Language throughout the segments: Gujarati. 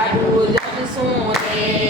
સારું જમશું રે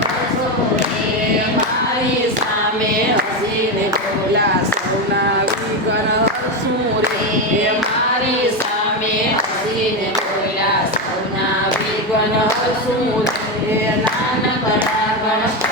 નાનકડા ગણપતિ